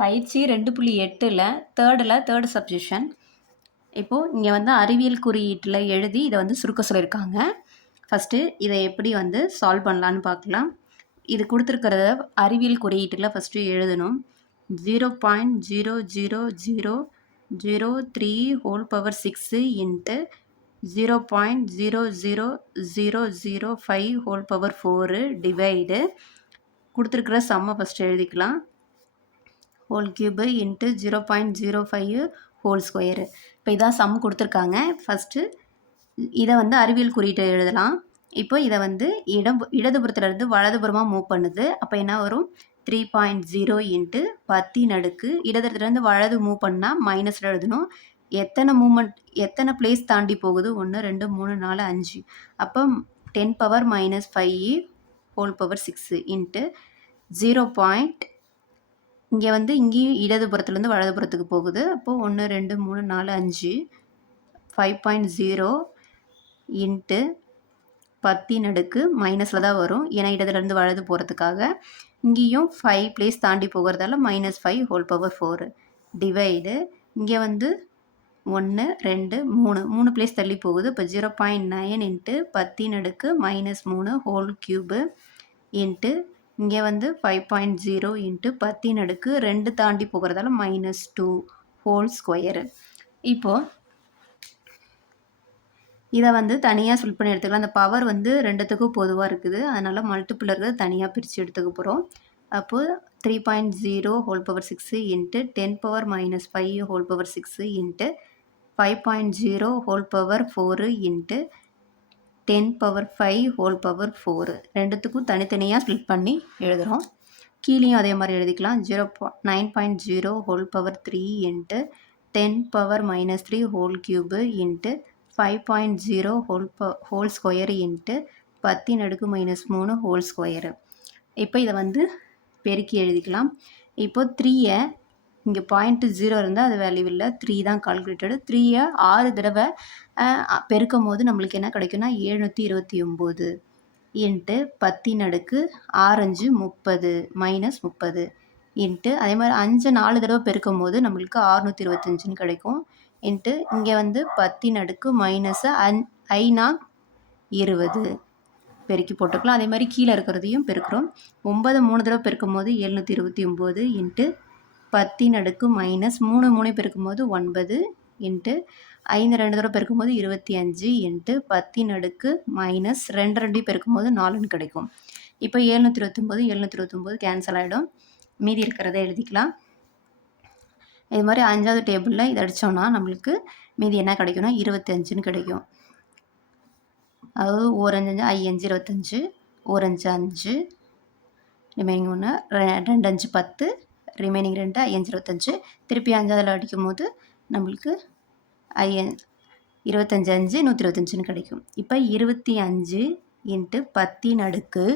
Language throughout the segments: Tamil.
பயிற்சி 2.8ல் தேர்டு சப்ஜெக்ஷன். இப்போது இங்கே வந்து அறிவியல் குறியீட்டில் எழுதி இதை வந்து சுருக்க சொல்லியிருக்காங்க. ஃபஸ்ட்டு இதை எப்படி வந்து சால்வ் பண்ணலான்னு பார்க்கலாம். இது கொடுத்துருக்கிறத அறிவியல் குறியீட்டில் ஃபஸ்ட்டு எழுதணும். 0.00003 whole power 6 into 0.00005 whole power 4 divide கொடுத்துருக்கிற சம்மை ஃபஸ்ட்டு எழுதிக்கலாம். Whole cube into 0.05 whole square. இப்போ இதான் சம் கொடுத்துருக்காங்க. ஃபஸ்ட்டு இதை வந்து அறிவியல் குறியீட்டை எழுதலாம். இப்போ இதை வந்து இடதுபுறத்துலேருந்து வலதுபுறமாக மூவ் பண்ணுது. அப்போ என்ன வரும்? 3.0 இன்ட்டு 10 இடதுலேருந்து வலது மூவ் பண்ணால் மைனஸில் எழுதணும். எத்தனை பிளேஸ் தாண்டி போகுது? 1 2 3 4 5. அப்போ 10⁻⁻5 ஹோல் பவர் 6 இன்ட்டு 0. இங்கே வந்து இங்கேயும் இடதுபுறத்துலேருந்து வலதுபுறத்துக்கு போகுது. அப்போது 1 2 3 4 5 5.0 இன்ட்டு 10 மைனஸில் தான் வரும். ஏன்னா இடத்துலேருந்து வலது போகிறதுக்காக. இங்கேயும் 5 பிளேஸ் தாண்டி போகிறதால -5 ஹோல் பவர் 4 டிவைடு இங்கே வந்து 1 2 3 பிளேஸ் தள்ளி போகுது. இப்போ 0.9 இன்ட்டு 10⁻³ ஹோல் கியூபு இன்ட்டு இங்கே வந்து 5.0 இன்ட்டு 10⁻2 தாண்டி போகிறதால -2 ஹோல் ஸ்கொயரு. இப்போது இதை வந்து தனியாக ஸ்பிளிட் பண்ணி எடுத்துக்கலாம். அந்த பவர் வந்து ரெண்டுத்துக்கும் பொதுவாக இருக்குது. அதனால் மல்டிபிள் இருக்கிறது தனியாக பிரித்து எடுத்துக்க போகிறோம். அப்போது 3.0 whole power 6 into 10⁻⁻5 whole power 6 into 5.0 whole power 4 into 10⁻5 whole power 4 ரெண்டுத்துக்கும் தனித்தனியாக ஸ்பிளிட் பண்ணி எழுதுகிறோம். கீழேயும் அதே மாதிரி எழுதிக்கலாம். 9.0 whole power 3 into 10⁻⁻3 whole cube into 5.0 whole square into 10⁻³ whole square. இப்போ இதை வந்து பெருக்கி எழுதிக்கலாம். இப்போது 3யை இங்கே 0.0 இருந்தால் அது வேல்யூ இல்லை. 3 தான் கால்குலேட்டடு. 3யை 6 தடவை பெருக்கும் போது நம்மளுக்கு என்ன கிடைக்கும்னா 729 இன்ட்டு 10⁻6 5 30 -30 இன்ட்டு அதே மாதிரி 5 4 தடவை பெருக்கும் போது நம்மளுக்கு 625 கிடைக்கும். இன்ட்டு இங்கே வந்து 10⁻⁻ ஐனா 20 பெருக்கி போட்டுக்கலாம். அதே மாதிரி கீழே இருக்கிறதையும் பெருக்கிறோம். 9 3 தடவை பெருக்கும் போது 729 இன்ட்டு 10⁻3 பெருக்கும் போது 9 இன்ட்டு 5 2 தடவை பெருக்கும் போது 25 இன்ட்டு 10⁻2 பெருக்கும் போது 4 கிடைக்கும். இப்போ 729 கேன்சல் ஆகிடும். மீதி இருக்கிறத எழுதிக்கலாம். இது மாதிரி 5வது டேபிளில் இதை அடித்தோம்னா நம்மளுக்கு மீதி என்ன கிடைக்கும்னா 25 கிடைக்கும். அதாவது 1 5 5 25 1 5 5 ரிமைனிங் 1 2 5 10 ரிமைனிங் 2 5 25 திருப்பி 5ஆவதில் அடிக்கும் போது நம்மளுக்கு 25 5 125 கிடைக்கும். இப்போ 25 இன்ட்டு 10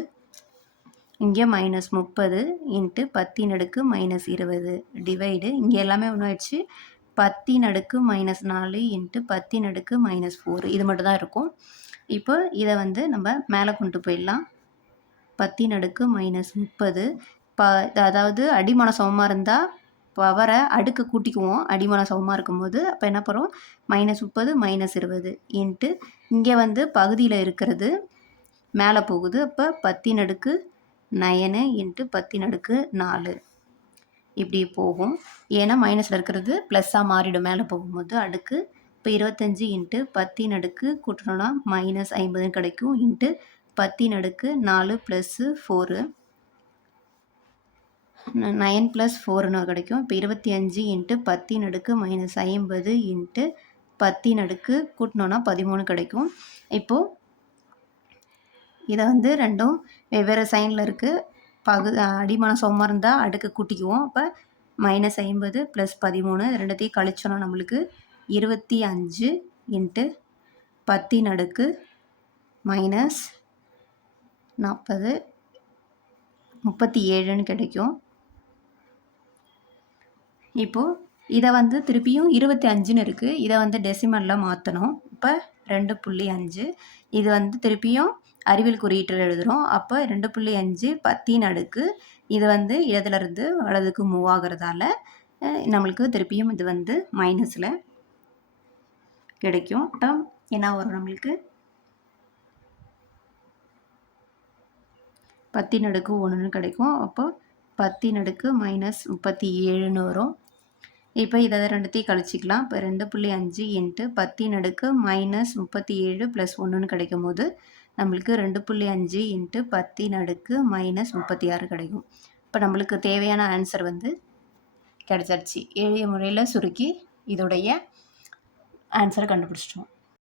இங்கே -30 இன்ட்டு 10 -20 டிவைடு இங்கே எல்லாமே ஒன்று ஆயிடுச்சு. 10⁻⁻4 இன்ட்டு 10⁻⁻4 இது மட்டும் தான் இருக்கும். இப்போ இதை வந்து நம்ம மேலே கொண்டு போயிடலாம். 10⁻⁻30 அதாவது அடிமான சமமாக இருந்தால் பவரை அடுக்க கூட்டிக்குவோம். அடிமான சமமாக இருக்கும்போது அப்போ என்ன பண்ணுறோம்? -30 -20 இன்ட்டு இங்கே வந்து பகுதியில் இருக்கிறது மேலே போகுது. அப்போ 10⁻9 இன்ட்டு 10⁻4 இப்படி போகும். ஏன்னா மைனஸில் இருக்கிறது ப்ளஸ்ஸாக மாறிடும் மேலே போகும்போது அடுக்கு. இப்போ 25 இன்ட்டு 10 கூட்டணும்னா -50 கிடைக்கும். இன்ட்டு 10⁻4 + 4 9 + 4 கிடைக்கும். இப்போ 25 இன்ட்டு 10⁻⁻50 இன்ட்டு 10 கூட்டினோன்னா 13 கிடைக்கும். இப்போது இதை வந்து ரெண்டும் வெவ்வேறு சைனில் இருக்குது. அடிமான சமமாக இருந்தால் அடுக்கு கூட்டிக்குவோம். அப்போ -50 + 13 ரெண்டுத்தையும் கழிச்சோன்னா நம்மளுக்கு 25 இன்ட்டு 10⁻⁻40 37 கிடைக்கும். இப்போது இதை வந்து திருப்பியும் 25ன்னு இருக்குது. இதை வந்து டெசிமலில் மாற்றணும். இப்போ 2.5 இது வந்து திருப்பியும் அறிவியல் குறியீட்டில் எழுதுகிறோம். அப்போ 2.5 10 அடுக்கு இது வந்து இடத்துலேருந்து வலதுக்கு மூவ் ஆகிறதால நம்மளுக்கு திருப்பியும் இது வந்து மைனஸில் கிடைக்கும். டேர்ம் என்ன வரும் நம்மளுக்கு 10 அடுக்கு 1ன்னு கிடைக்கும். அப்போ 10 அடுக்கு மைனஸ் 37ன்னு வரும். இப்போ இதை ரெண்டுத்தையும் கழிச்சிக்கலாம். இப்போ 2.5 இன்ட்டு 10 அடுக்கு மைனஸ் 37 ப்ளஸ் 1ன்னு கிடைக்கும் போது நம்மளுக்கு 2.5 இன்ட்டு 10 அடுக்கு மைனஸ் 36 கிடைக்கும். இப்போ நம்மளுக்கு தேவையான ஆன்சர் வந்து கிடைச்சிருச்சு. எளிய முறையில் சுருக்கி இதோடைய ஆன்சரை கண்டுபிடிச்சிட்டோம்.